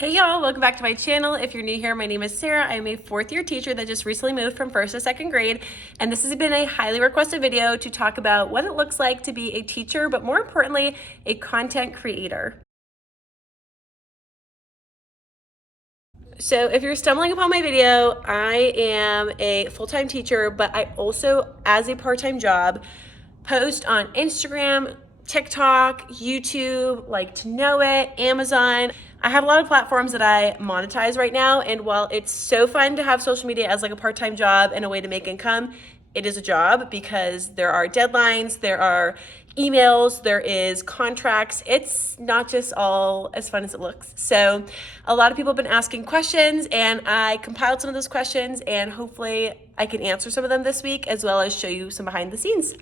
Hey y'all, welcome back to my channel. If you're new here, my name is Sarah. I'm a fourth year teacher that just recently moved from first to second grade. And this has been a highly requested video to talk about what it looks like to be a teacher, but more importantly, a content creator. So if you're stumbling upon my video, I am a full-time teacher, but I also, as a part-time job, post on Instagram, TikTok, YouTube, Like to Know It, Amazon. I have a lot of platforms that I monetize right now, and while it's so fun to have social media as like a part-time job and a way to make income, it is a job because there are deadlines, there are emails, there is contracts. It's not just all as fun as it looks. So a lot of people have been asking questions, and I compiled some of those questions, and hopefully I can answer some of them this week as well as show you some behind the scenes.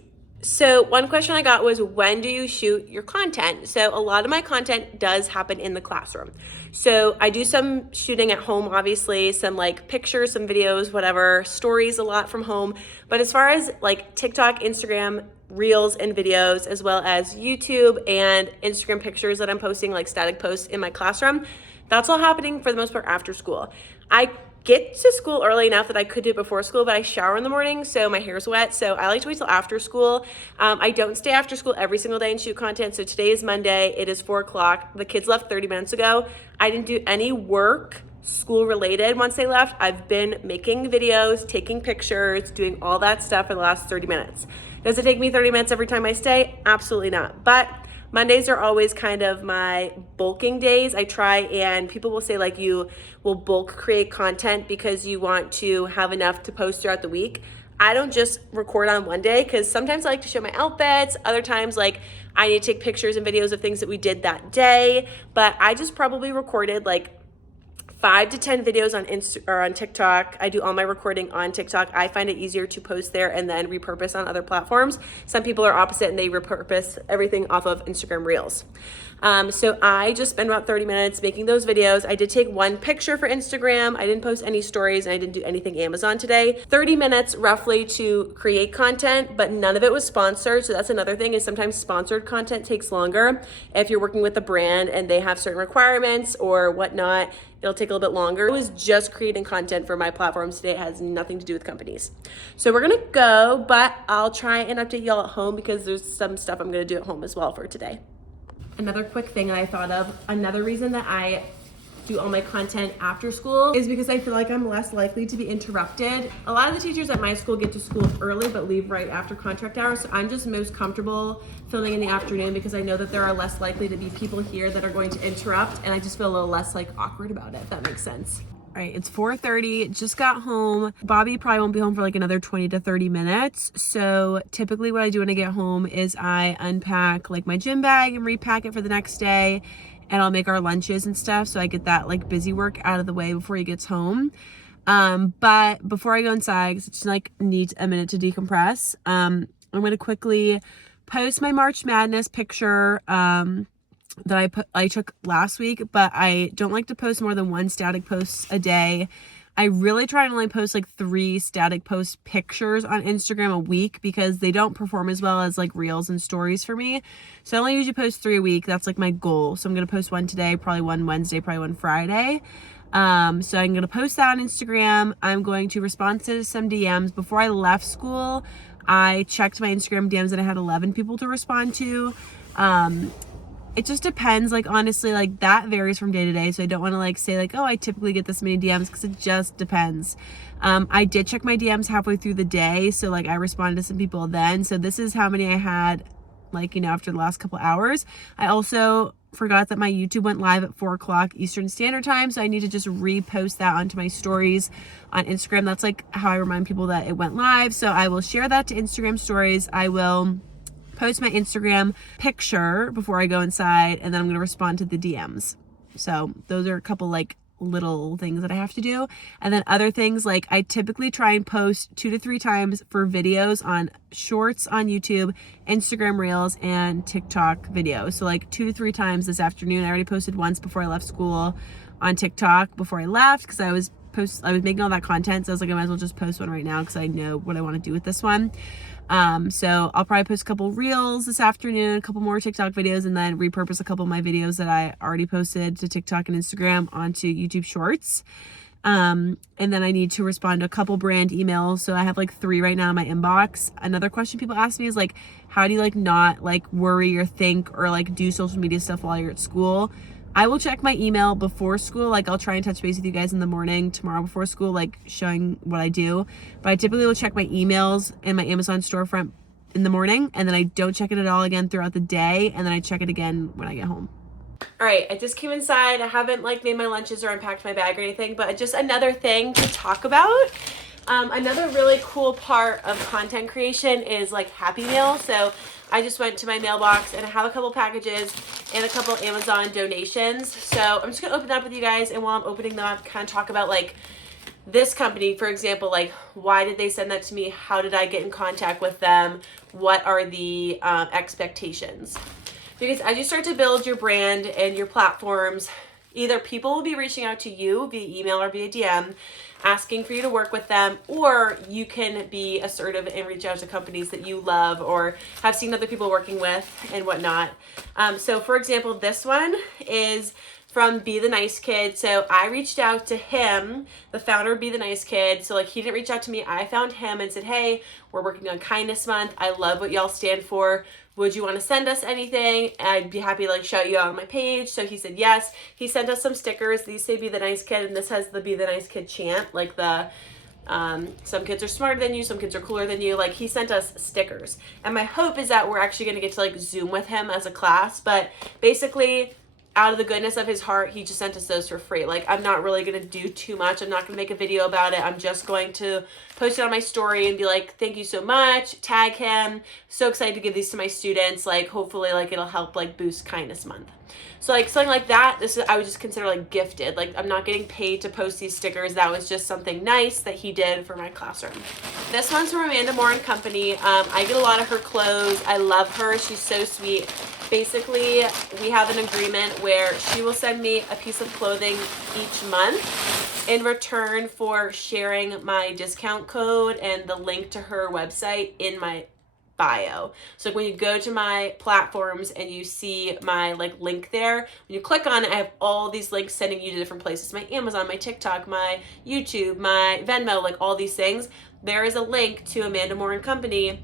So one question I got was, when do you shoot your content? So a lot of my content does happen in the classroom. So I do some shooting at home, obviously, some like pictures, some videos, whatever, stories a lot from home. But as far as like TikTok, Instagram, Reels and videos, as well as YouTube and Instagram pictures that I'm posting, like static posts in my classroom, that's all happening for the most part after school. I get to school early enough that I could do it before school, but I shower in the morning, so my hair's wet, so I like to wait till after school. I don't stay after school every single day and shoot content. So today is Monday, it is 4 o'clock. The kids left 30 minutes ago. I didn't do any work school related once they left. I've been making videos, taking pictures, doing all that stuff for the last 30 minutes. Does it take me 30 minutes every time I stay? Absolutely not. But Mondays are always kind of my bulking days. I try, and people will say like, you will bulk create content because you want to have enough to post throughout the week. I don't just record on one day, because sometimes I like to show my outfits. Other times, like, I need to take pictures and videos of things that we did that day. But I just probably recorded like 5 to 10 videos on TikTok. I do all my recording on TikTok. I find it easier to post there and then repurpose on other platforms. Some people are opposite and they repurpose everything off of Instagram Reels. So I just spend about 30 minutes making those videos. I did take one picture for Instagram. I didn't post any stories, and I didn't do anything Amazon today. 30 minutes roughly to create content, but none of it was sponsored. So that's another thing, is sometimes sponsored content takes longer. If you're working with a brand and they have certain requirements or whatnot, it'll take a little bit longer. It was just creating content for my platforms today. It has nothing to do with companies. So we're gonna go, but I'll try and update y'all at home because there's some stuff I'm gonna do at home as well for today. Another quick thing I thought of, another reason that I do all my content after school is because I feel like I'm less likely to be interrupted. A lot of the teachers at my school get to school early but leave right after contract hours, so I'm just most comfortable filming in the afternoon because I know that there are less likely to be people here that are going to interrupt, and I just feel a little less like awkward about it, if that makes sense. All right, it's 4:30, just got home. Bobby probably won't be home for like another 20 to 30 minutes. So typically what I do when I get home is I unpack like my gym bag and repack it for the next day, and I'll make our lunches and stuff. So I get that like busy work out of the way before he gets home. But before I go inside, because it's just like need a minute to decompress, I'm gonna quickly post my March Madness picture that I took last week, but I don't like to post more than 1 static post a day. I really try and only post like 3 static post pictures on Instagram a week because they don't perform as well as like Reels and stories for me. So I only usually post 3 a week. That's like my goal. So I'm gonna post 1 today, probably 1 Wednesday, probably 1 Friday. So I'm gonna post that on Instagram. I'm going to respond to some DMs. Before I left school, I checked my Instagram DMs and I had 11 people to respond to. It just depends, like honestly, like that varies from day to day, so I don't want to like say like, oh, I typically get this many DMs, because it just depends. I did check my DMs halfway through the day, so like I responded to some people then. So this is how many I had, like, you know, after the last couple hours. I also forgot that my YouTube went live at 4 o'clock Eastern Standard Time, so I need to just repost that onto my stories on Instagram. That's like how I remind people that it went live. So I will share that to Instagram stories. I will post my Instagram picture before I go inside, and then I'm going to respond to the DMs. So those are a couple like little things that I have to do. And then other things, like I typically try and post 2 to 3 times for videos on shorts on YouTube, Instagram Reels, and TikTok videos. So like 2 to 3 times this afternoon. I already posted once before I left school on TikTok before I left because I was making all that content, so I was like, I might as well just post one right now because I know what I want to do with this one. So I'll probably post a couple reels this afternoon, a couple more TikTok videos, and then repurpose a couple of my videos that I already posted to TikTok and Instagram onto YouTube Shorts. And then I need to respond to a couple brand emails. So I have like 3 right now in my inbox. Another question people ask me is like, how do you like not like worry or think or like do social media stuff while you're at school? I will check my email before school. Like I'll try and touch base with you guys in the morning tomorrow before school, like showing what I do. But I typically will check my emails and my Amazon storefront in the morning, and then I don't check it at all again throughout the day, and then I check it again when I get home. All right, I just came inside. I haven't like made my lunches or unpacked my bag or anything, but just another thing to talk about. Another really cool part of content creation is like Happy Mail. So I just went to my mailbox and I have a couple packages and a couple Amazon donations. So I'm just gonna open that up with you guys, and while I'm opening them up, kind of talk about like this company, for example, like why did they send that to me? How did I get in contact with them? What are the expectations? Because as you start to build your brand and your platforms, either people will be reaching out to you via email or via DM, asking for you to work with them, or you can be assertive and reach out to companies that you love or have seen other people working with and whatnot. So for example, this one is from Be the Nice Kid. So I reached out to him, the founder of Be the Nice Kid. So like he didn't reach out to me. I found him and said, hey, we're working on Kindness Month. I love what y'all stand for. Would you want to send us anything? I'd be happy to like shout you out on my page. So he said yes. He sent us some stickers. These say Be the Nice Kid, and this has the Be the Nice Kid chant, like the some kids are smarter than you, some kids are cooler than you. Like he sent us stickers, and my hope is that we're actually going to get to like Zoom with him as a class. But basically, out of the goodness of his heart, he just sent us those for free. Like I'm not really going to do too much. I'm not going to make a video about it. I'm just going to post it on my story and be like, thank you so much, tag him. So excited to give these to my students. Like hopefully like it'll help like boost Kindness Month. So like something like that, I would just consider like gifted. Like I'm not getting paid to post these stickers. That was just something nice that he did for my classroom. This one's from Amanda Moore and Company. I get a lot of her clothes. I love her. She's so sweet. Basically, we have an agreement where she will send me a piece of clothing each month in return for sharing my discount code and the link to her website in my bio. So when you go to my platforms and you see my like link there, when you click on it, I have all these links sending you to different places. My Amazon, my TikTok, my YouTube, my Venmo, like all these things. There is a link to Amanda Moore and Company,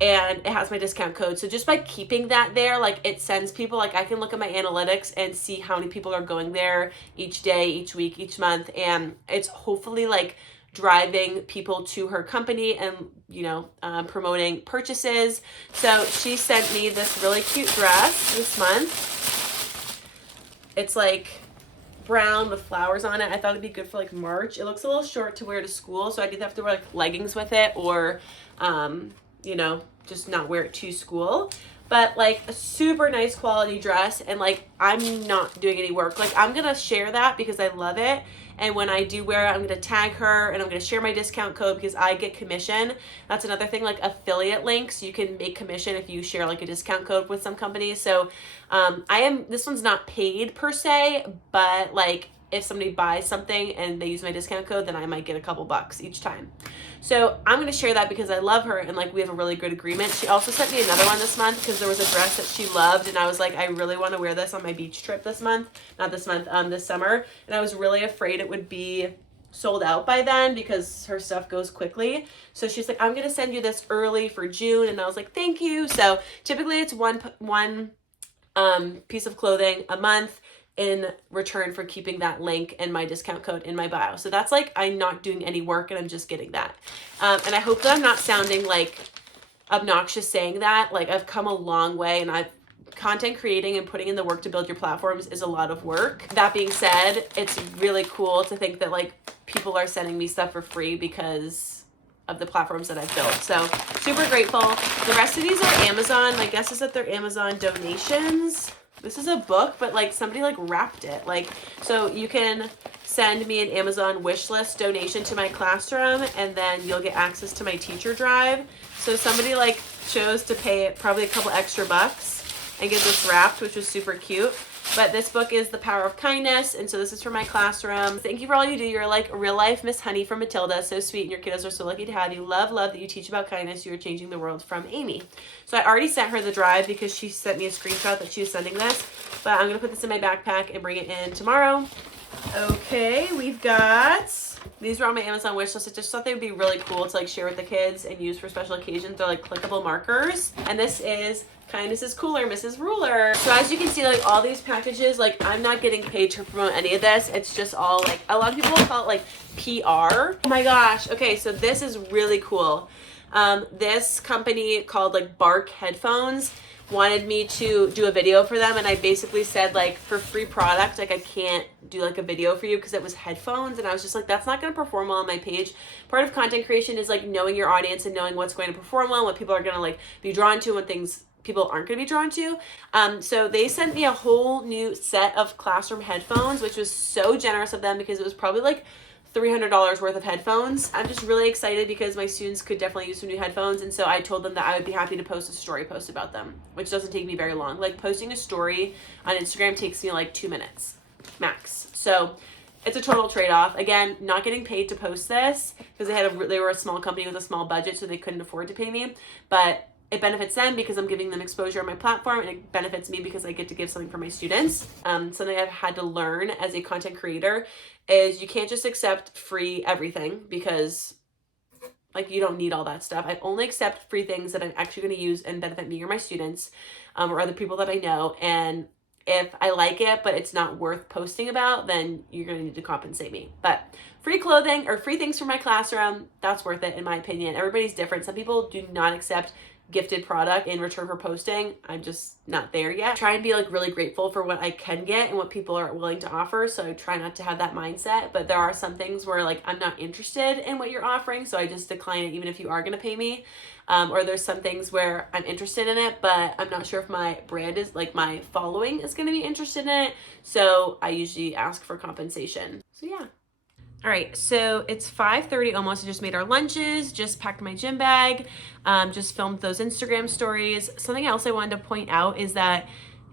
and it has my discount code. So just by keeping that there, like it sends people, like I can look at my analytics and see how many people are going there each day, each week, each month. And it's hopefully like driving people to her company and, you know, promoting purchases. So she sent me this really cute dress this month. It's like brown with flowers on it. I thought it'd be good for like March. It looks a little short to wear to school, so I'd either have to wear like leggings with it or you know, just not wear it to school. But like a super nice quality dress, and like I'm not doing any work. Like I'm gonna share that because I love it, and when I do wear it, I'm gonna tag her and I'm gonna share my discount code because I get commission. That's another thing, like affiliate links, you can make commission if you share like a discount code with some companies. So this one's not paid per se, but like if somebody buys something and they use my discount code, then I might get a couple bucks each time. So I'm going to share that because I love her and like we have a really good agreement. She also sent me another one this month because there was a dress that she loved, and I was like, I really want to wear this on my beach trip this month. Not this month, this summer. And I was really afraid it would be sold out by then because her stuff goes quickly. So she's like, I'm going to send you this early for June. And I was like, thank you. So typically it's one piece of clothing a month in return for keeping that link and my discount code in my bio. So that's like, I'm not doing any work and I'm just getting that. And I hope that I'm not sounding like obnoxious saying that. Like I've come a long way, and content creating and putting in the work to build your platforms is a lot of work. That being said, it's really cool to think that like people are sending me stuff for free because of the platforms that I've built. So super grateful. The rest of these are Amazon. My guess is that they're Amazon donations. This is a book, but like somebody like wrapped it. Like, so you can send me an Amazon wish list donation to my classroom, and then you'll get access to my teacher drive. So somebody like chose to pay probably a couple extra bucks and get this wrapped, which was super cute. But this book is The Power of Kindness, and so this is for my classroom. Thank you for all you do. You're like real life Miss Honey from Matilda. So sweet, and your kiddos are so lucky to have you. Love, love that you teach about kindness. You are changing the world, from Amy. So I already sent her the drive because she sent me a screenshot that she was sending this. But I'm going to put this in my backpack and bring it in tomorrow. Okay, we've got... These were on my Amazon wish list. I just thought they would be really cool to like share with the kids and use for special occasions. They're like clickable markers. And this is Kindness is Cooler, Mrs. Ruler. So as you can see, like all these packages, like I'm not getting paid to promote any of this. It's just all like, a lot of people call it like PR. Oh my gosh. Okay, so this is really cool. This company called like Bark Headphones wanted me to do a video for them, and I basically said like, for free product, like I can't do like a video for you because it was headphones, and I was just like, that's not going to perform well on my page. Part of content creation is like knowing your audience and knowing what's going to perform well, what people are going to like be drawn to, and things people aren't going to be drawn to. So they sent me a whole new set of classroom headphones, which was so generous of them because it was probably like $300 worth of headphones. I'm just really excited because my students could definitely use some new headphones, and so I told them that I would be happy to post a story post about them, which doesn't take me very long. Like posting a story on Instagram takes me like 2 minutes max. So it's a total trade-off. Again, not getting paid to post this because they were a small company with a small budget, so they couldn't afford to pay me, but it benefits them because I'm giving them exposure on my platform, and it benefits me because I get to give something for my students. Something I've had to learn as a content creator is you can't just accept free everything because like you don't need all that stuff. I only accept free things that I'm actually going to use and benefit me or my students, or other people that I know. And if I like it, but it's not worth posting about, then you're going to need to compensate me. But free clothing or free things for my classroom, that's worth it in my opinion. Everybody's different. Some people do not accept gifted product in return for posting. I'm just not there yet. Try and be like really grateful for what I can get and what people are willing to offer. So I try not to have that mindset, but there are some things where like I'm not interested in what you're offering, so I just decline it even if you are going to pay me. Or there's some things where I'm interested in it, but I'm not sure if my brand is like my following is going to be interested in it. So I usually ask for compensation. So yeah. All right, so it's 5:30 almost. I just made our lunches, just packed my gym bag, just filmed those Instagram stories. Something else I wanted to point out is that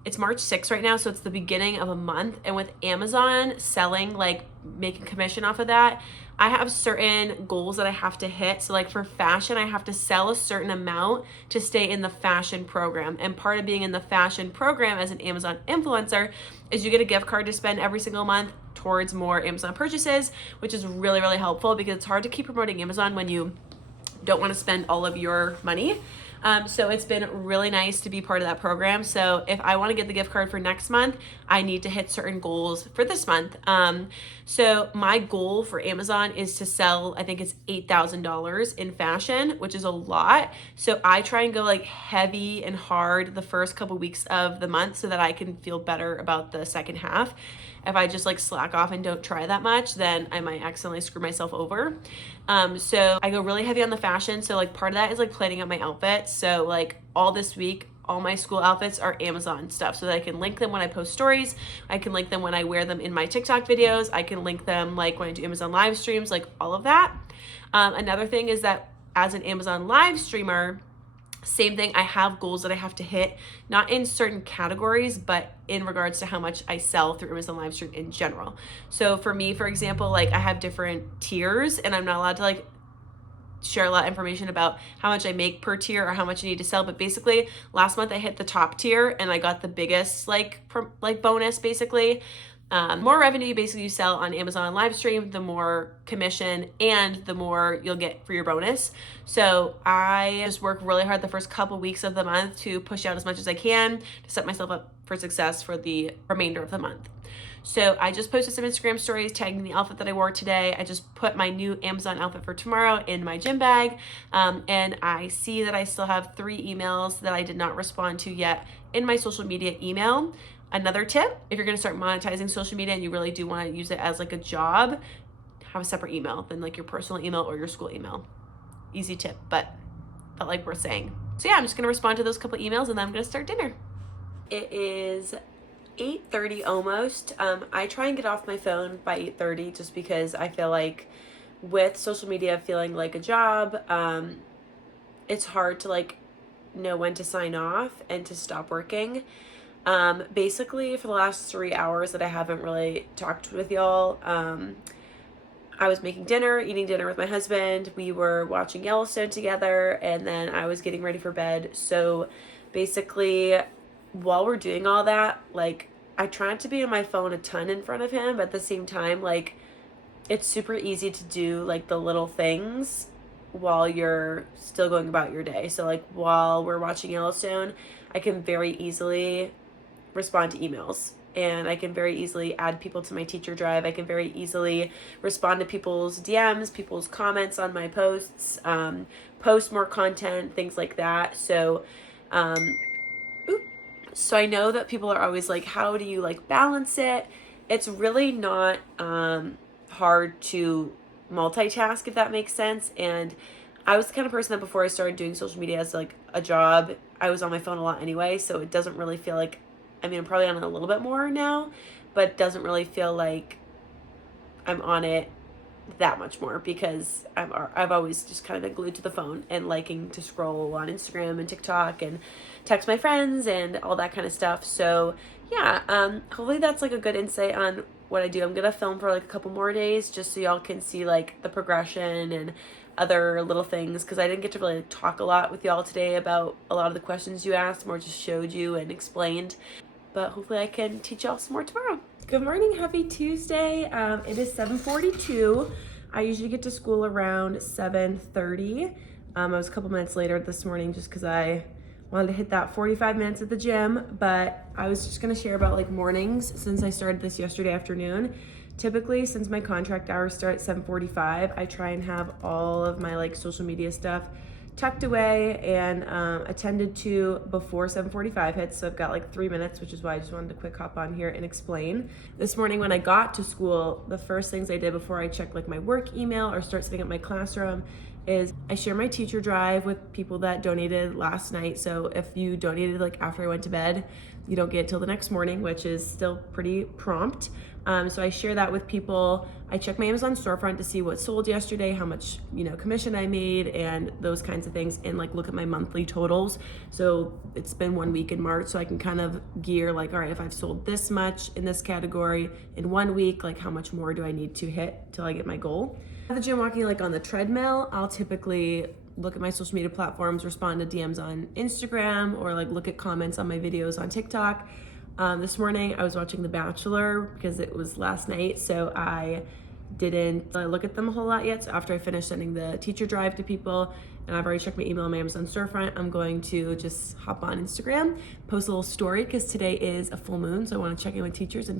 it's March 6th right now, so it's the beginning of a month. And with Amazon selling, like making commission off of that, I have certain goals that I have to hit. So like for fashion, I have to sell a certain amount to stay in the fashion program. And part of being in the fashion program as an Amazon influencer is you get a gift card to spend every single month towards more Amazon purchases, which is really, really helpful because it's hard to keep promoting Amazon when you don't want to spend all of your money. So it's been really nice to be part of that program. So if I want to get the gift card for next month, I need to hit certain goals for this month. So my goal for Amazon is to sell, I think it's $8,000 in fashion, which is a lot. So I try and go like heavy and hard the first couple weeks of the month so that I can feel better about the second half. If I just like slack off and don't try that much, then I might accidentally screw myself over. So I go really heavy on the fashion. So like part of that is like planning out my outfits. So like all this week, all my school outfits are Amazon stuff so that I can link them when I post stories. I can link them when I wear them in my TikTok videos. I can link them like when I do Amazon live streams, like all of that. Another thing is that as an Amazon live streamer, same thing, I have goals that I have to hit, not in certain categories, but in regards to how much I sell through Amazon live stream in general. So for me, for example, like I have different tiers and I'm not allowed to like share a lot of information about how much I make per tier or how much I need to sell. But basically last month I hit the top tier and I got the biggest like bonus basically. More revenue basically you sell on Amazon live stream, the more commission and the more you'll get for your bonus. So I just work really hard the first couple weeks of the month to push out as much as I can to set myself up for success for the remainder of the month. So I just posted some Instagram stories tagging the outfit that I wore today. I just put my new Amazon outfit for tomorrow in my gym bag. And I see that I still have 3 emails that I did not respond to yet in my social media email. Another tip, if you're going to start monetizing social media and you really do want to use it as like a job, have a separate email than like your personal email or your school email. Easy tip, but felt like worth saying. So yeah, I'm just going to respond to those couple emails and then I'm going to start dinner. It is 8:30 almost. I try and get off my phone by 8:30 just because I feel like with social media feeling like a job, it's hard to like know when to sign off and to stop working. Basically, for the last 3 hours that I haven't really talked with y'all, I was making dinner, eating dinner with my husband. We were watching Yellowstone together, and then I was getting ready for bed. So basically, while we're doing all that, like, I try not to be on my phone a ton in front of him, but at the same time, like, it's super easy to do, like, the little things while you're still going about your day. So, like, while we're watching Yellowstone, I can very easily respond to emails, and I can very easily add people to my teacher drive. I can very easily respond to people's DMs, people's comments on my posts, post more content, things like that. So, so I know that people are always like, how do you like balance it? It's really not hard to multitask, if that makes sense. And I was the kind of person that before I started doing social media as like a job, I was on my phone a lot anyway. So it doesn't really feel like, I mean, I'm probably on it a little bit more now, but it doesn't really feel like I'm on it that much more because I've always just kind of been glued to the phone and liking to scroll on Instagram and TikTok and text my friends and all that kind of stuff. So yeah, hopefully that's like a good insight on what I do. I'm gonna film for like a couple more days just so y'all can see like the progression and other little things, because I didn't get to really talk a lot with y'all today about a lot of the questions you asked, more just showed you and explained. But hopefully I can teach y'all some more tomorrow. Good morning, happy Tuesday. It is 7:42. I usually get to school around 7:30. I was a couple minutes later this morning just because I wanted to hit that 45 minutes at the gym, but I was just gonna share about like mornings since I started this yesterday afternoon. Typically, since my contract hours start at 7:45, I try and have all of my like social media stuff tucked away and attended to before 7:45 hits. So I've got like 3 minutes, which is why I just wanted to quick hop on here and explain. This morning when I got to school, the first things I did before I checked like my work email or start setting up my classroom is I share my teacher drive with people that donated last night. So if you donated like after I went to bed, you don't get it till the next morning, which is still pretty prompt. So I share that with people. I check my Amazon storefront to see what sold yesterday, how much, commission I made and those kinds of things, and like look at my monthly totals. So it's been 1 week in March, so I can kind of gear like, all right, if I've sold this much in this category in 1 week, like how much more do I need to hit till I get my goal? At the gym walking like on the treadmill, I'll typically look at my social media platforms, respond to DMs on Instagram, or like look at comments on my videos on TikTok. This morning I was watching The Bachelor because it was last night, so I didn't look at them a whole lot yet. So after I finish sending the teacher drive to people and I've already checked my email on my Amazon storefront, I'm going to just hop on Instagram, post a little story because today is a full moon, so I want to check in with teachers and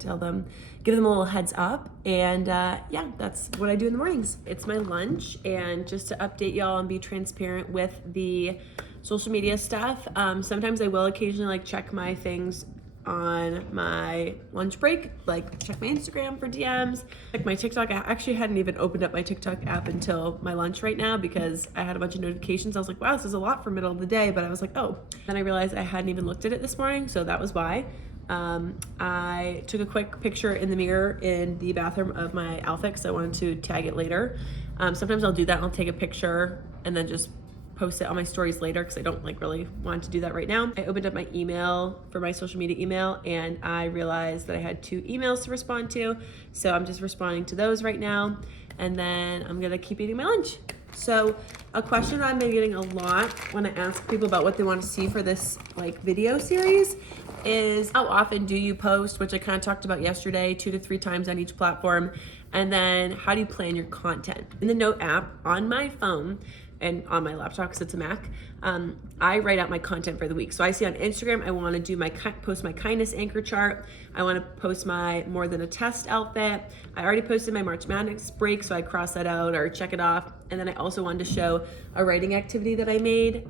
give them a little heads up. And yeah, that's what I do in the mornings. It's my lunch, and just to update y'all and be transparent with the social media stuff, sometimes I will occasionally like check my things on my lunch break, like check my Instagram for DMs, like my TikTok. I actually hadn't even opened up my TikTok app until my lunch right now because I had a bunch of notifications. I was like, wow, this is a lot for middle of the day, but I was like, oh. Then I realized I hadn't even looked at it this morning, so that was why. I took a quick picture in the mirror in the bathroom of my outfit because I wanted to tag it later. Sometimes I'll do that and I'll take a picture and then just post it on my stories later because I don't like really want to do that right now. I opened up my email for my social media email and I realized that I had 2 emails to respond to. So I'm just responding to those right now, and then I'm gonna keep eating my lunch. So a question I've been getting a lot when I ask people about what they want to see for this like video series is how often do you post, which I kind of talked about yesterday, 2 to 3 times on each platform. And then how do you plan your content? In the Note app on my phone and on my laptop because it's a Mac, I write out my content for the week. So I see on Instagram, I want to do post my kindness anchor chart. I want to post my more than a test outfit. I already posted my March Madness break, so I cross that out or check it off. And then I also wanted to show a writing activity that I made.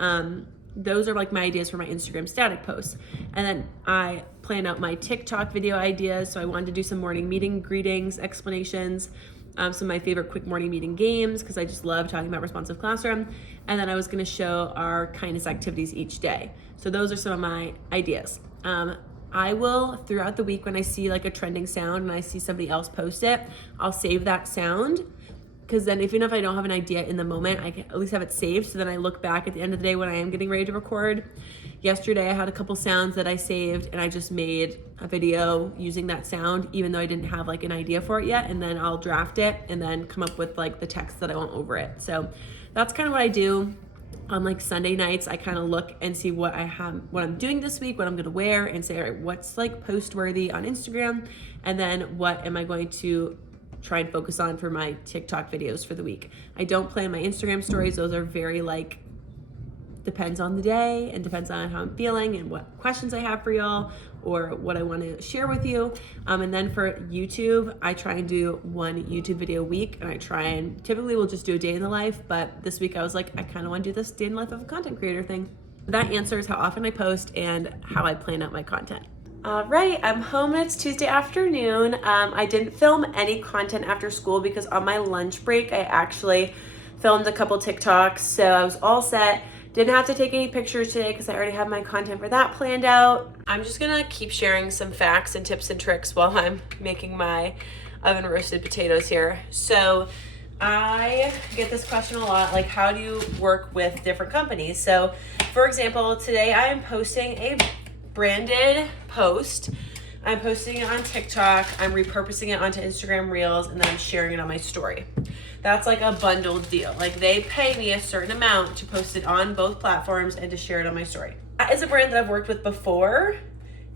Those are like my ideas for my Instagram static posts. And then I plan out my TikTok video ideas. So I wanted to do some morning meeting greetings, explanations, some of my favorite quick morning meeting games because I just love talking about responsive classroom. And then I was going to show our kindness activities each day. So those are some of my ideas. I will, throughout the week, when I see like a trending sound and I see somebody else post it, I'll save that sound, because then even if I don't have an idea in the moment, I can at least have it saved. So then I look back at the end of the day when I am getting ready to record. Yesterday I had a couple sounds that I saved and I just made a video using that sound, even though I didn't have like an idea for it yet. And then I'll draft it and then come up with like the text that I want over it. So that's kind of what I do. On like Sunday nights, I kind of look and see what I have, what I'm doing this week, what I'm going to wear, and say, all right, what's like post worthy on Instagram, and then what am I going to try and focus on for my TikTok videos for the week. I don't plan my Instagram stories. Those are very like, depends on the day and depends on how I'm feeling and what questions I have for y'all or what I want to share with you. And then for YouTube, I try and do one YouTube video a week, and I try and typically we'll just do a day in the life, but this week I was like, I kind of want to do this day in the life of a content creator thing. That answers how often I post and how I plan out my content. All right, I'm home and it's Tuesday afternoon. I didn't film any content after school because on my lunch break, I actually filmed a couple TikToks, so I was all set. Didn't have to take any pictures today because I already have my content for that planned out. I'm just gonna keep sharing some facts and tips and tricks while I'm making my oven roasted potatoes here. So I get this question a lot, like how do you work with different companies? So for example, today I am posting a branded post. I'm posting it on TikTok, I'm repurposing it onto Instagram Reels, and then I'm sharing it on my story. That's like a bundled deal. Like they pay me a certain amount to post it on both platforms and to share it on my story. That is a brand that I've worked with before.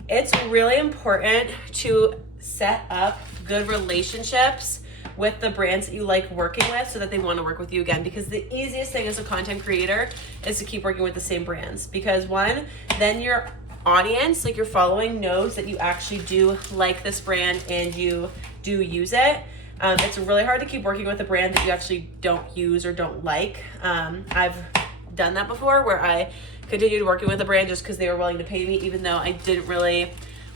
It's really important to set up good relationships with the brands that you like working with so that they want to work with you again, because the easiest thing as a content creator is to keep working with the same brands, because one, then your audience, like your following, knows that you actually do like this brand and you do use it. It's really hard to keep working with a brand that you actually don't use or don't like. I've done that before where I continued working with a brand just because they were willing to pay me, even though I didn't really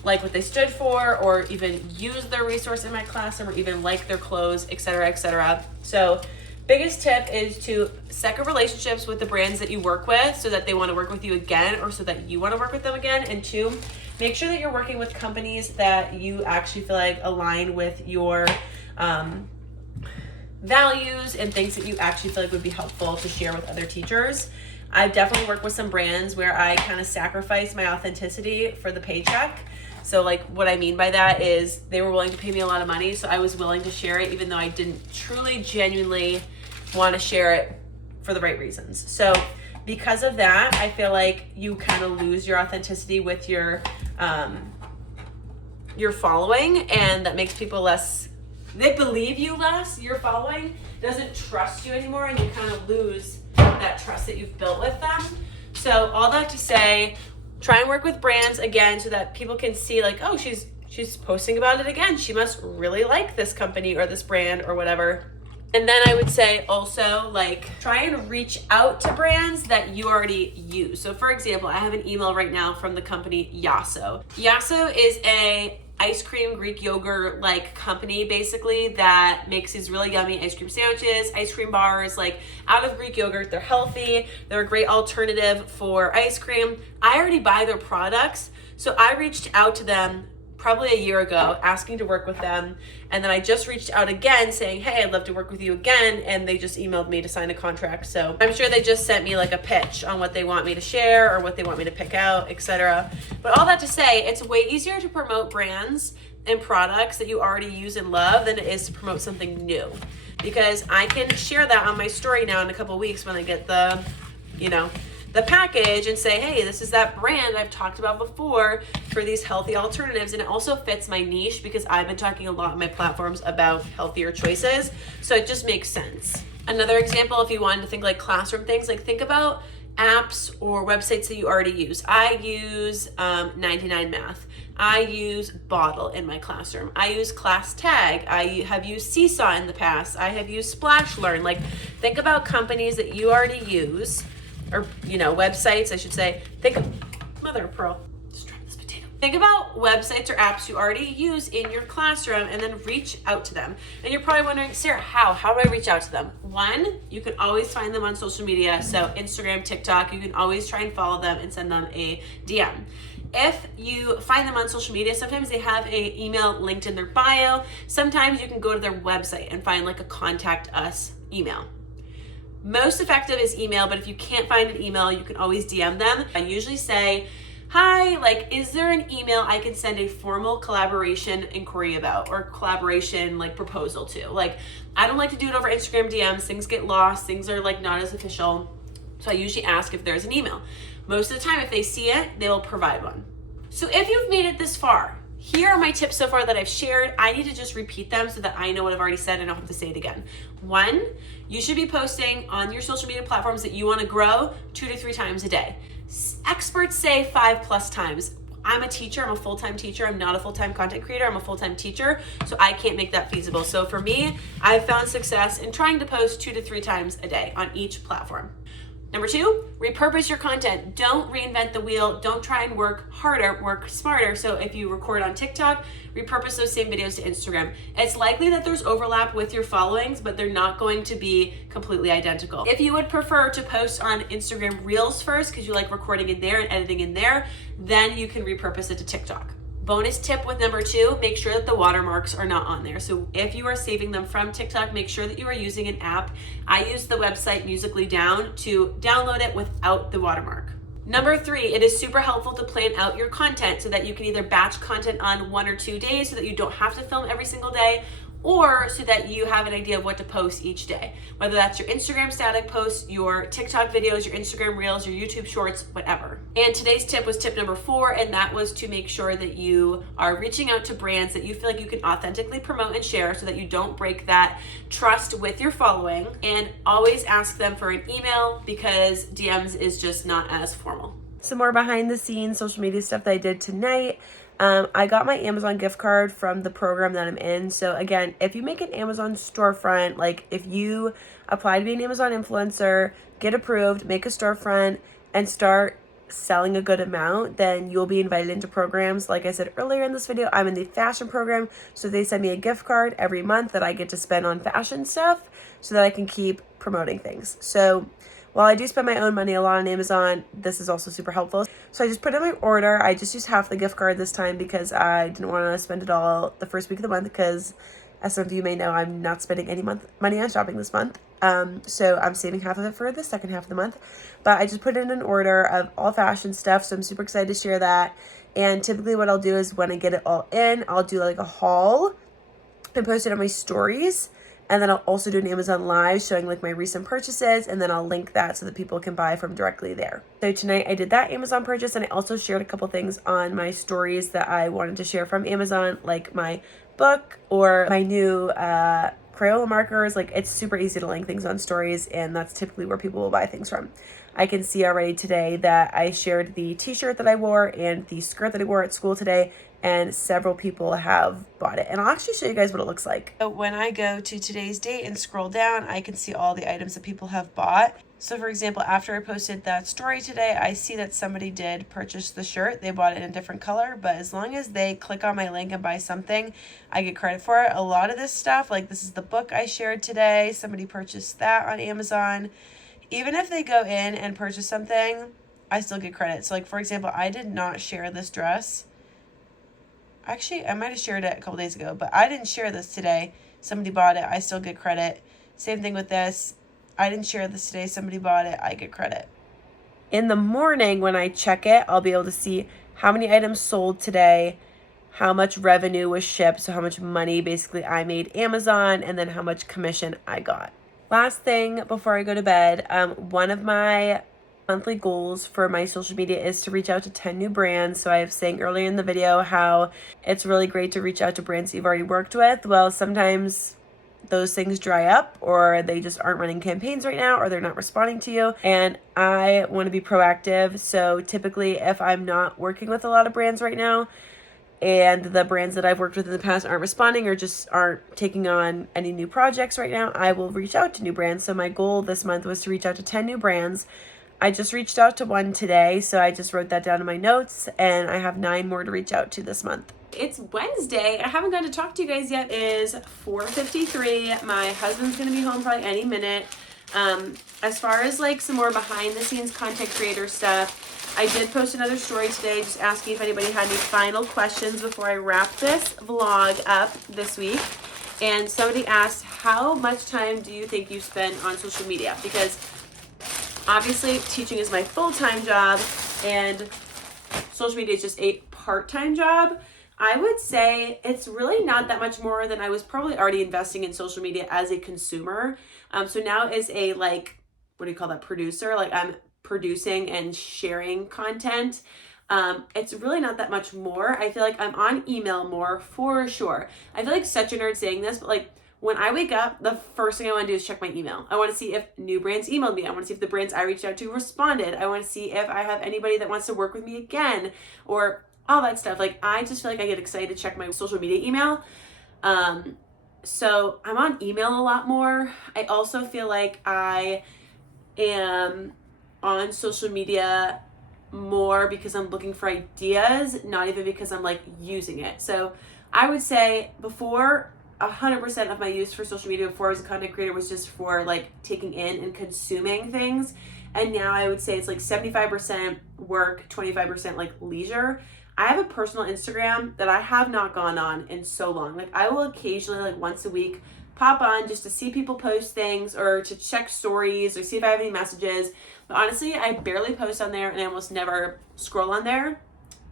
like what they stood for or even use their resource in my classroom or even like their clothes, etc., etc. So biggest tip is to set good relationships with the brands that you work with so that they want to work with you again or so that you want to work with them again. And two, make sure that you're working with companies that you actually feel like align with your values and things that you actually feel like would be helpful to share with other teachers. I've definitely worked with some brands where I kind of sacrifice my authenticity for the paycheck. So like what I mean by that is they were willing to pay me a lot of money, so I was willing to share it even though I didn't truly, genuinely want to share it for the right reasons. So because of that, I feel like you kind of lose your authenticity with your following, and that makes people less, they believe you less. Your following doesn't trust you anymore, and you kind of lose that trust that you've built with them. So all that to say, try and work with brands again so that people can see like, oh, she's posting about it again. She must really like this company or this brand or whatever. And then I would say also like try and reach out to brands that you already use. So for example, I have an email right now from the company Yasso. Yasso is a ice cream Greek yogurt like company basically that makes these really yummy ice cream sandwiches, ice cream bars, like out of Greek yogurt. They're healthy, they're a great alternative for ice cream. I already buy their products, so I reached out to them probably a year ago asking to work with them, and then I just reached out again saying, hey, I'd love to work with you again, and they just emailed me to sign a contract. So I'm sure they just sent me like a pitch on what they want me to share or what they want me to pick out, etc. But all that to say, it's way easier to promote brands and products that you already use and love than it is to promote something new, because I can share that on my story now in a couple of weeks when I get the package and say, hey, this is that brand I've talked about before for these healthy alternatives. And it also fits my niche because I've been talking a lot on my platforms about healthier choices. So it just makes sense. Another example, if you wanted to think like classroom things, like think about apps or websites that you already use. I use 99 Math. I use Bottle in my classroom. I use Class Tag. I have used Seesaw in the past. I have used Splash Learn. Like think about companies that you already use, or websites, I should say. Think of mother of pearl. Just drop this potato. Think about websites or apps you already use in your classroom and then reach out to them. And you're probably wondering, Sarah, how do I reach out to them? One, you can always find them on social media. So Instagram, TikTok, you can always try and follow them and send them a DM. If you find them on social media, sometimes they have an email linked in their bio. Sometimes you can go to their website and find like a contact us email. Most effective is email, but if you can't find an email, you can always DM them. I usually say, hi, like, is there an email I can send a formal collaboration inquiry about, or collaboration like proposal to? Like, I don't like to do it over Instagram DMs. Things get lost. Things are like not as official. So I usually ask if there's an email. Most of the time, if they see it, they will provide one. So if you've made it this far, here are my tips so far that I've shared. I need to just repeat them so that I know what I've already said and I don't have to say it again. 1, you should be posting on your social media platforms that you want to grow 2 to 3 times a day. Experts say 5+ times. I'm a teacher, I'm a full-time teacher. I'm not a full-time content creator, I'm a full-time teacher, so I can't make that feasible. So for me, I've found success in trying to post 2 to 3 times a day on each platform. Number 2, repurpose your content. Don't reinvent the wheel. Don't try and work harder, work smarter. So if you record on TikTok, repurpose those same videos to Instagram. It's likely that there's overlap with your followings, but they're not going to be completely identical. If you would prefer to post on Instagram Reels first, because you like recording in there and editing in there, then you can repurpose it to TikTok. Bonus tip with number 2, make sure that the watermarks are not on there. So if you are saving them from TikTok, make sure that you are using an app. I use the website Musical.ly Down to download it without the watermark. Number 3, it is super helpful to plan out your content so that you can either batch content on 1 or 2 days so that you don't have to film every single day, or so that you have an idea of what to post each day. Whether that's your Instagram static posts, your TikTok videos, your Instagram Reels, your YouTube Shorts, whatever. And today's tip was tip number 4, and that was to make sure that you are reaching out to brands that you feel like you can authentically promote and share so that you don't break that trust with your following. And always ask them for an email because DMs is just not as formal. Some more behind the scenes social media stuff that I did tonight. I got my Amazon gift card from the program that I'm in. So again, if you make an Amazon storefront, like if you apply to be an Amazon influencer, get approved, make a storefront, and start selling a good amount, then you'll be invited into programs. Like I said earlier in this video, I'm in the fashion program. So they send me a gift card every month that I get to spend on fashion stuff so that I can keep promoting things. So while I do spend my own money a lot on Amazon, this is also super helpful. So I just put in my order. I just used half the gift card this time because I didn't want to spend it all the first week of the month because, as some of you may know, I'm not spending any money on shopping this month. So I'm saving half of it for the second half of the month. But I just put in an order of all fashion stuff, so I'm super excited to share that. And typically what I'll do is when I get it all in, I'll do like a haul and post it on my stories. And then I'll also do an Amazon Live showing like my recent purchases, and then I'll link that so that people can buy from directly there. So tonight I did that Amazon purchase, and I also shared a couple things on my stories that I wanted to share from Amazon, like my book or my new Crayola markers. Like, it's super easy to link things on stories, and that's typically where people will buy things from. I can see already today that I shared the t-shirt that I wore and the skirt that I wore at school today, and several people have bought it. And I'll actually show you guys what it looks like. So when I go to today's date and scroll down, I can see all the items that people have bought. So for example, after I posted that story today, I see that somebody did purchase the shirt. They bought it in a different color, but as long as they click on my link and buy something, I get credit for it. A lot of this stuff, like this is the book I shared today. Somebody purchased that on Amazon. Even if they go in and purchase something, I still get credit. So like, for example, I did not share this dress. Actually, I might have shared it a couple days ago, but I didn't share this today. Somebody bought it. I still get credit. Same thing with this. I didn't share this today. Somebody bought it. I get credit. In the morning, when I check it, I'll be able to see how many items sold today, how much revenue was shipped, so how much money basically I made Amazon, and then how much commission I got. Last thing before I go to bed, one of my monthly goals for my social media is to reach out to 10 new brands. So I was saying earlier in the video how it's really great to reach out to brands you've already worked with. Well, sometimes those things dry up, or they just aren't running campaigns right now, or they're not responding to you. And I want to be proactive. So typically if I'm not working with a lot of brands right now, and the brands that I've worked with in the past aren't responding or just aren't taking on any new projects right now, I will reach out to new brands. So my goal this month was to reach out to 10 new brands. I just reached out to one today, so I just wrote that down in my notes, and I have 9 more to reach out to this month. It's Wednesday. I haven't gotten to talk to you guys yet. It is 4:53. My husband's going to be home probably any minute. As far as like some more behind the scenes content creator stuff, I did post another story today just asking if anybody had any final questions before I wrap this vlog up this week. And somebody asked, how much time do you think you spend on social media? Because obviously teaching is my full-time job and social media is just a part-time job. I would say it's really not that much more than I was probably already investing in social media as a consumer. So now as a, like, what do you call that, producer? Like, I'm producing and sharing content. It's really not that much more. I feel like I'm on email more for sure. I feel like such a nerd saying this, but like when I wake up, the first thing I want to do is check my email. I want to see if new brands emailed me. I want to see if the brands I reached out to responded. I want to see if I have anybody that wants to work with me again, or all that stuff. Like, I just feel like I get excited to check my social media email. So I'm on email a lot more. I also feel like I am on social media more because I'm looking for ideas, not even because I'm like using it. So I would say before, 100% of my use for social media before I was a content creator was just for like taking in and consuming things. And now I would say it's like 75% work, 25% like leisure. I have a personal Instagram that I have not gone on in so long. Like, I will occasionally, like once a week, pop on just to see people post things or to check stories or see if I have any messages. But honestly, I barely post on there and I almost never scroll on there.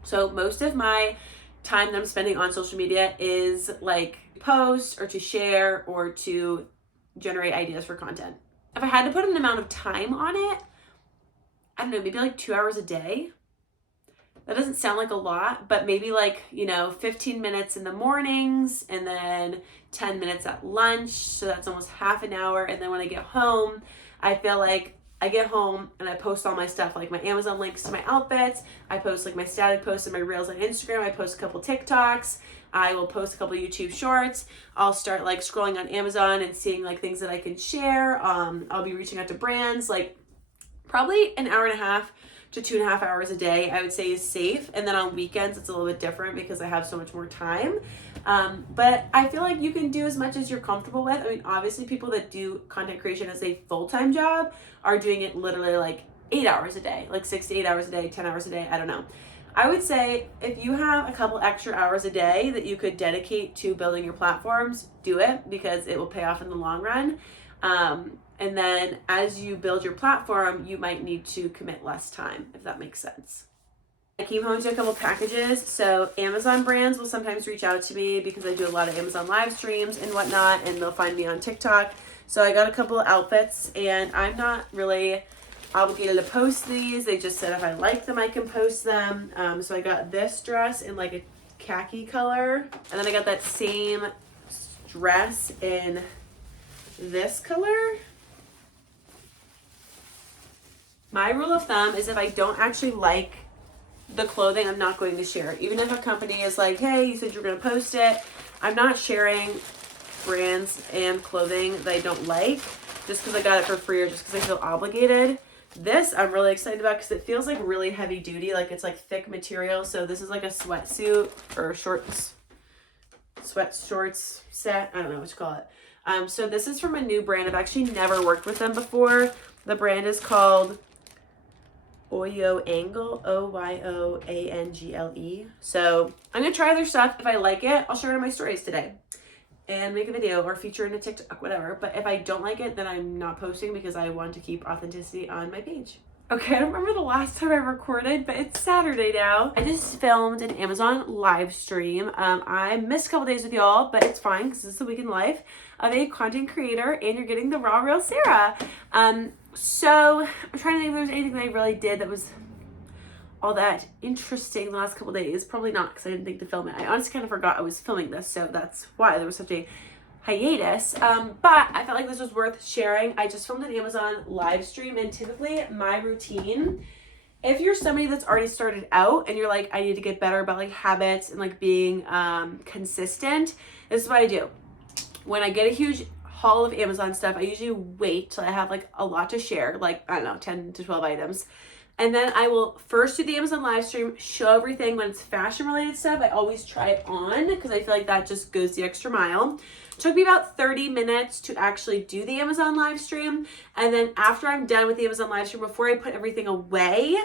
So most of my time that I'm spending on social media is like post or to share or to generate ideas for content. If I had to put an amount of time on it, I don't know, maybe like 2 hours a day. That doesn't sound like a lot, but maybe like, 15 minutes in the mornings and then 10 minutes at lunch. So that's almost half an hour. And then when I get home, I feel like I get home and I post all my stuff, like my Amazon links to my outfits. I post like my static posts and my reels on Instagram. I post a couple TikToks. I will post a couple YouTube shorts. I'll start like scrolling on Amazon and seeing like things that I can share. I'll be reaching out to brands. Like, probably an hour and a half to 2.5 hours a day, I would say, is safe. And then on weekends, it's a little bit different because I have so much more time. But I feel like you can do as much as you're comfortable with. I mean, obviously people that do content creation as a full-time job are doing it literally like 8 hours a day, like 6 to 8 hours a day, 10 hours a day. I don't know. I would say if you have a couple extra hours a day that you could dedicate to building your platforms, do it, because it will pay off in the long run. And then as you build your platform, you might need to commit less time, if that makes sense. I came home to a couple packages. So Amazon brands will sometimes reach out to me because I do a lot of Amazon live streams and whatnot, and they'll find me on TikTok. So I got a couple of outfits, and I'm not really obligated to post these. They just said if I like them, I can post them. So I got this dress in like a khaki color, and then I got that same dress in this color. My rule of thumb is if I don't actually like the clothing, I'm not going to share it. Even if a company is like, hey, you said you're going to post it, I'm not sharing brands and clothing that I don't like just because I got it for free or just because I feel obligated. This I'm really excited about because it feels like really heavy duty, like it's like thick material. So this is like a sweatsuit or sweat shorts set. I don't know what you call it. So this is from a new brand. I've actually never worked with them before. The brand is called Oyo Angle, Oyoangle. So I'm gonna try their stuff. If I like it, I'll share it in my stories today and make a video or feature in a TikTok, whatever. But if I don't like it, then I'm not posting because I want to keep authenticity on my page. Okay, I don't remember the last time I recorded, but it's Saturday now. I just filmed an Amazon live stream. I missed a couple days with y'all, but it's fine because this is the week in life of a content creator and you're getting the raw, real Sarah. So I'm trying to think if there was anything that I really did that was all that interesting the last couple days. Probably not, because I didn't think to film it. I honestly kind of forgot I was filming this, so that's why there was such a hiatus. But I felt like this was worth sharing. I just filmed an Amazon live stream, and typically my routine, if you're somebody that's already started out and you're like, I need to get better about like habits and like being consistent, this is what I do. When I get a huge haul of Amazon stuff, I usually wait till I have like a lot to share, like, I don't know, 10 to 12 items. And then I will first do the Amazon live stream, show everything. When it's fashion related stuff, I always try it on because I feel like that just goes the extra mile. Took me about 30 minutes to actually do the Amazon live stream. And then after I'm done with the Amazon live stream, before I put everything away,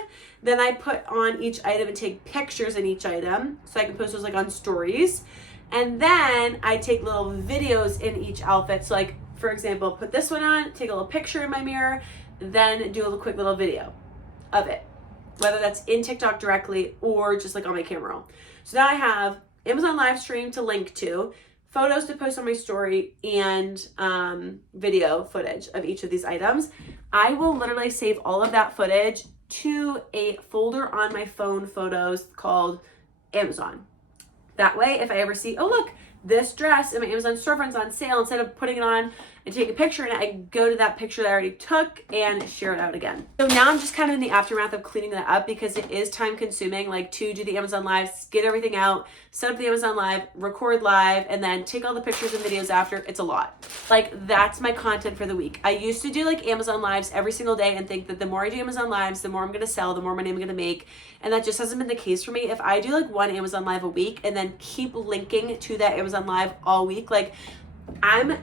then I put on each item and take pictures in each item so I can post those like on stories. And then I take little videos in each outfit. So like, for example, put this one on, take a little picture in my mirror, then do a quick little video of it, whether that's in TikTok directly or just like on my camera roll. So now I have Amazon live stream to link to, photos to post on my story, and video footage of each of these items. I will literally save all of that footage to a folder on my phone photos called Amazon. That way, if I ever see, oh look, this dress in my Amazon storefront's on sale, instead of putting it on and take a picture in it, I go to that picture that I already took and share it out again. So now I'm just kind of in the aftermath of cleaning that up because it is time consuming, like to do the Amazon lives, get everything out, set up the Amazon live, record live, and then take all the pictures and videos after. It's a lot. Like that's my content for the week. I used to do like Amazon lives every single day and think that the more I do Amazon lives, the more I'm going to sell, the more money I'm going to make. And that just hasn't been the case for me. If I do like one Amazon live a week and then keep linking to that Amazon live all week, like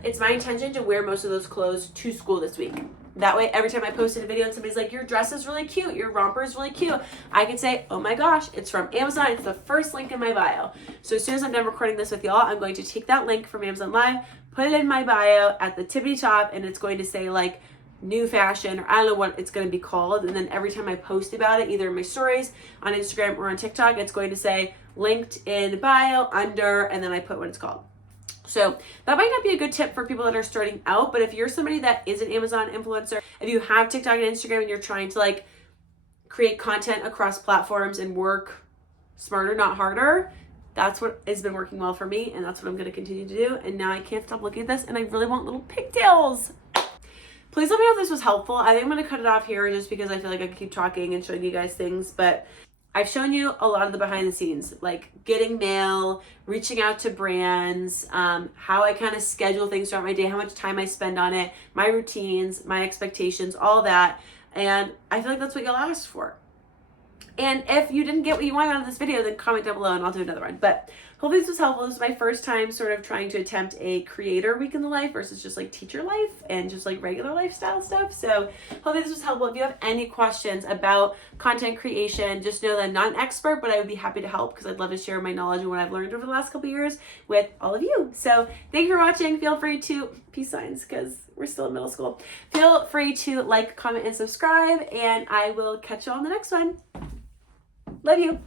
it's my intention to wear most of those clothes to school this week. That way, every time I posted a video and somebody's like, your dress is really cute, your romper is really cute, I can say, oh my gosh, it's from Amazon. It's the first link in my bio. So as soon as I'm done recording this with y'all, I'm going to take that link from Amazon Live, put it in my bio at the tippity top, and it's going to say like new fashion, or I don't know what it's going to be called. And then every time I post about it, either in my stories on Instagram or on TikTok, it's going to say linked in bio under, and then I put what it's called. So that might not be a good tip for people that are starting out, but if you're somebody that is an Amazon influencer, if you have TikTok and Instagram and you're trying to like create content across platforms and work smarter, not harder, that's what has been working well for me, and that's what I'm going to continue to do. And now I can't stop looking at this, and I really want little pigtails. Please let me know if this was helpful. I think I'm going to cut it off here just because I feel like I could keep talking and showing you guys things, but I've shown you a lot of the behind the scenes, like getting mail, reaching out to brands, how I kind of schedule things throughout my day, how much time I spend on it, my routines, my expectations, all that. And I feel like that's what y'all asked for. And if you didn't get what you wanted out of this video, then comment down below and I'll do another one. But hopefully this was helpful. This is my first time sort of trying to attempt a creator week in the life versus just like teacher life and just like regular lifestyle stuff. So hopefully this was helpful. If you have any questions about content creation, just know that I'm not an expert, but I would be happy to help because I'd love to share my knowledge and what I've learned over the last couple of years with all of you. So thank you for watching. Feel free to, peace signs because we're still in middle school. Feel free to like, comment, and subscribe, and I will catch you on the next one. Love you.